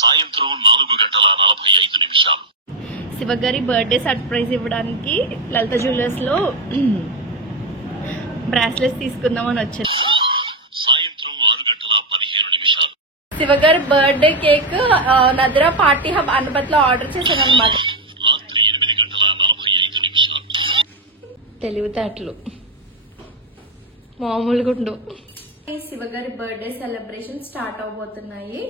సాయంత్రం 4:45 శివ గారి birthday surprise ఇవ్వడానికి లలిత జ్యువెలర్స్ లో బ్రాస్లెట్స్ తీసుకుందామని వచ్చాను. సాయంత్రం 6:15 శివ గారి బర్త్డే కేక్ నద్రా పార్టీ హబ్ అనుపతిలో ఆర్డర్ చేశాను అనమాట. రాత్రి 8:45 తెలివితేటలు మామూలుగా ఉండవు. శివ గారి బర్త్డే సెలబ్రేషన్ స్టార్ట్ అవబోతున్నాయి.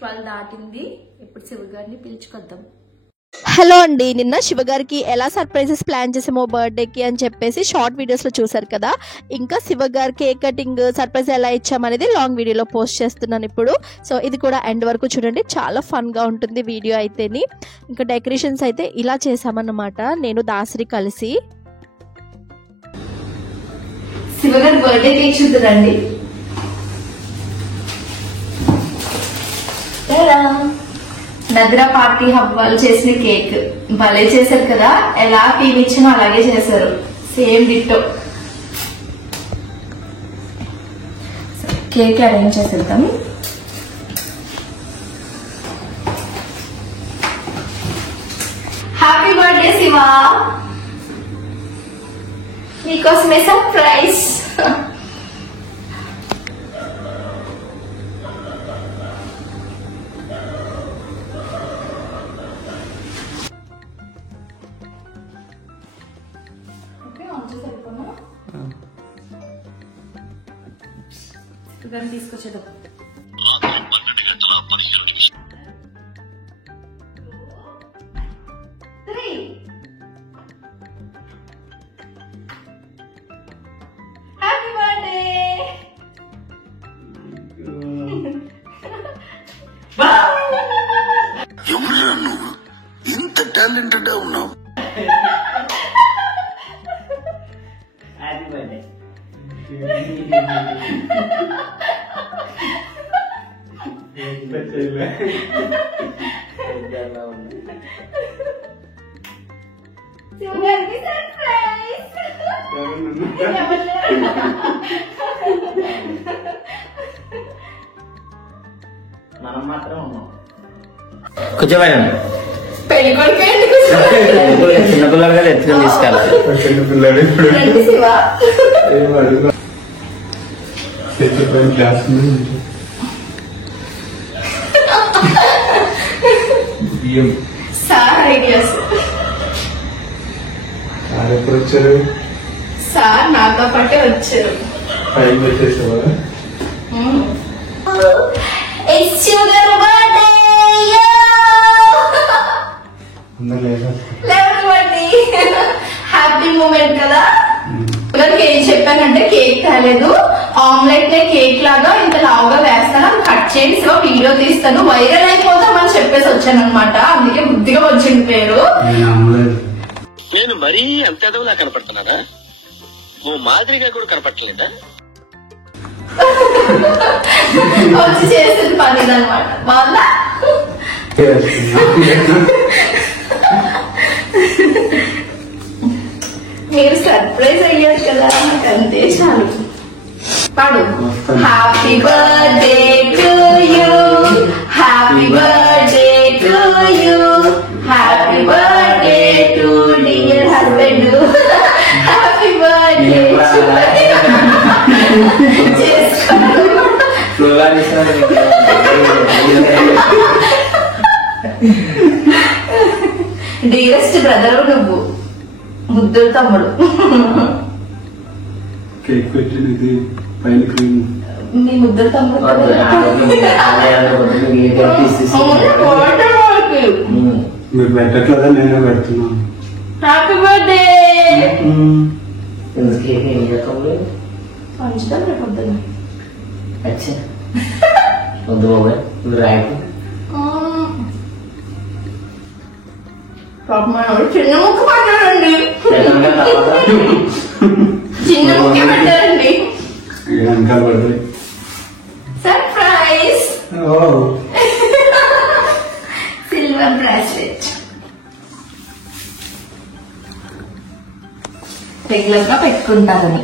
12 దాటింది. ఇప్పుడు శివ గారిని పిలుచుకొద్దాం. హలో అండి, నిన్న శివగారికి ఎలా సర్ప్రైజెస్ ప్లాన్ చేసామో బర్త్డేకి అని చెప్పేసి షార్ట్ వీడియోస్లో చూసారు కదా. ఇంకా శివగారి కేక్ కటింగ్ సర్ప్రైజ్ ఎలా ఇచ్చామనేది లాంగ్ వీడియోలో పోస్ట్ చేస్తున్నాను ఇప్పుడు. సో ఇది కూడా ఎండ్ వరకు చూడండి, చాలా ఫన్గా ఉంటుంది వీడియో అయితేని. ఇంకా డెకరేషన్స్ అయితే ఇలా చేసామన్నమాట, నేను దాసరి కలిసి. శివగారి బర్త్డే కేక్ చూద్దారండి. నద్రా పార్టీ హబ్ వాళ్ళు చేసిన కేక్ భలే చేశారు కదా. ఎలా టీవీ ఇచ్చినా అలాగే చేశారు, సేమ్ డిట్టో. కేక్ అరేంజ్ చేసేద్దాం. హ్యాపీ బర్త్డే శివా, మీకోసమే సర్ప్రైజ్. తీసుకొచ్చేద్దాం. Happy birthday. ఎవరురా నువ్వు, ఇంత టాలెంటెడ్ ఉన్నావు? Happy birthday. మనం మాత్రం ఉన్నాం. కూర్చోబోయండి. చిన్నపిల్లలు కదా ఎత్తుకుని తీసుకెళ్ళాలి. Sir ideas. ఎప్పుడు వచ్చారు సార్ నాతో పాటే వచ్చారు. టైం వచ్చేసావా? హ్యాపీ మూమెంట్ కదా. ఏం చెప్పానంటే కేక్ తేలేదు, ఆమ్లెట్ నే కేక్ లాగా ఇంత లావుగా వేస్తాను, అది కట్ చేయండి సో వీడియో తీస్తాను, వైరల్ అయిపోతామని చెప్పేసి వచ్చాను అనమాట. అందుకే బుద్ధిగా వచ్చింది పేరు. నేను మరీ అంత ఎదవలా కనపడుతున్నానా? ఓ మాదిరిగా కూడా కనపడలేదా? వచ్చి చేసేది పని అనమాట. బాగుందా? మీరు సర్ప్రైజ్ అయ్యారు కదా, నాకు అంతే చాలు. పాడు. Happy birthday to you, happy birthday to you, happy birthday to dear husband, happy birthday. Dearest brother నువ్వు, ముద్దుల తమ్ముడు. కేక్ పెట్టినది పైన క్రీమ్. మీ ముద్దుల తమ్ముడు మీరు పెట్టట్లేదా? నేనే పెడుతున్నాను. Happy birthday. పంచుతాం రేపు పొద్దున్న. వద్దు బాబాయ్, నువ్వు రాయకు. చిన్న ముక్క పట్టారండి, చిన్న ముక్క పెట్టారండి. వెనకాల పడతాయి. సర్ప్రైజ్. Silver bracelet. రెగ్యులర్ గా పెట్టుకుంటారని.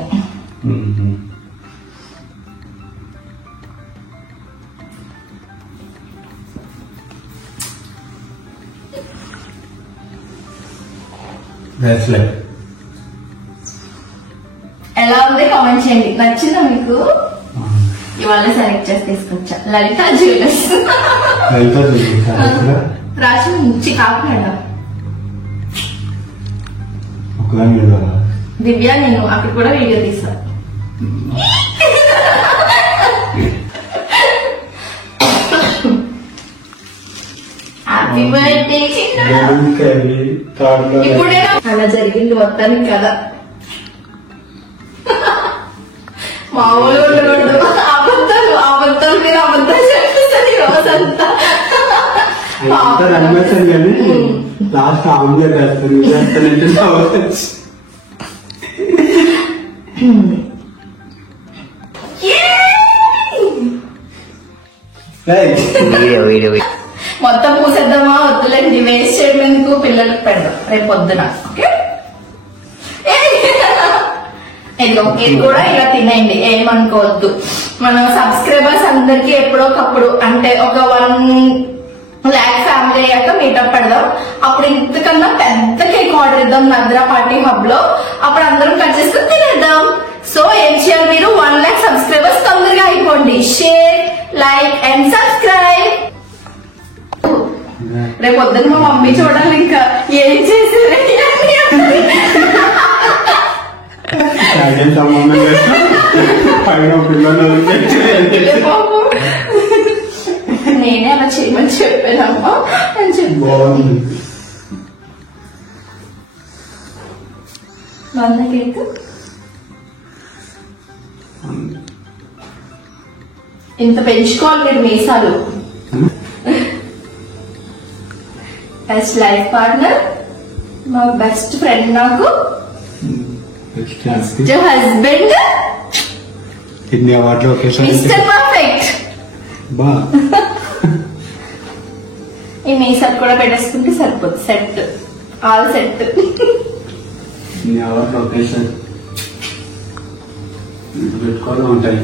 బ్రాస్లెట్ ఎలా ఉంది కామెంట్ చేయండి. నచ్చిందా మీకు? ఇవాళ సెలెక్ట్ చేసి తీసుకొచ్చా. లలిత జ్యువెలర్స్ రాసి కాకుండా ఒకదాని దివ్య నేను అక్కడ కూడా వీడియో తీసా. Happy birthday. ఇప్పుడే అలా జరిగింది మొత్తానికి కదా. మామూలు అబద్ధాలు అబద్ధాలు మీరు అబద్ధాలు చెప్పేస్తారు ఈ రోజంతా. అనిమేషన్ కానీ లాస్ట్ ఆమ్లెట్ వేస్తాను. వీడియో మొత్తం పూసేద్దామా? వద్దులేండి, వేస్ట్ చేయడానికి పిల్లలకు పెడదాం రేపు పొద్దున. ఓకే, ఇదిగో ఇది కూడా ఇలా తినేయండి, ఏమనుకోవద్దు. మన సబ్స్క్రైబర్స్ అందరికి ఎప్పుడోకప్పుడు అంటే ఒక 1 lakh ఫ్యామిలీ అయ్యాక మీటప్ పెడదాం. అప్పుడు ఇంతకన్నా పెద్ద కేక్ ఆర్డర్ ఇద్దాం నద్రా పార్టీ హబ్ లో. అప్పుడు అందరం కట్ చేసుకుని తినేద్దాం. సో ఏం చేయాలి, మీరు 1 lakh సబ్స్క్రైబర్స్ తొందరగా అయిపోండి. Share, like and subscribe. రేపు పొద్దున్న మా మమ్మీ చూడాలి ఇంకా ఏం చేశారు. నేనే అలా చేయమని చెప్పానమ్మా అని చెప్పి కేక్ ఇంత పెంచుకోవాలి మీరు మీసాలు. బెస్ట్ లైఫ్ పార్ట్నర్, మా బెస్ట్ ఫ్రెండ్, నాకు హస్బెండ్, ఇన్ని అవార్డులు ఒకేసారి మిస్టర్ పర్ఫెక్ట్. ఈ మీసాలు కూడా పెట్టేసుకుంటే సరిపోతుంది. Set, all set. ఇన్ని అవార్డులు ఒకేసారి పెట్టుకోవడం ఉంటాయి.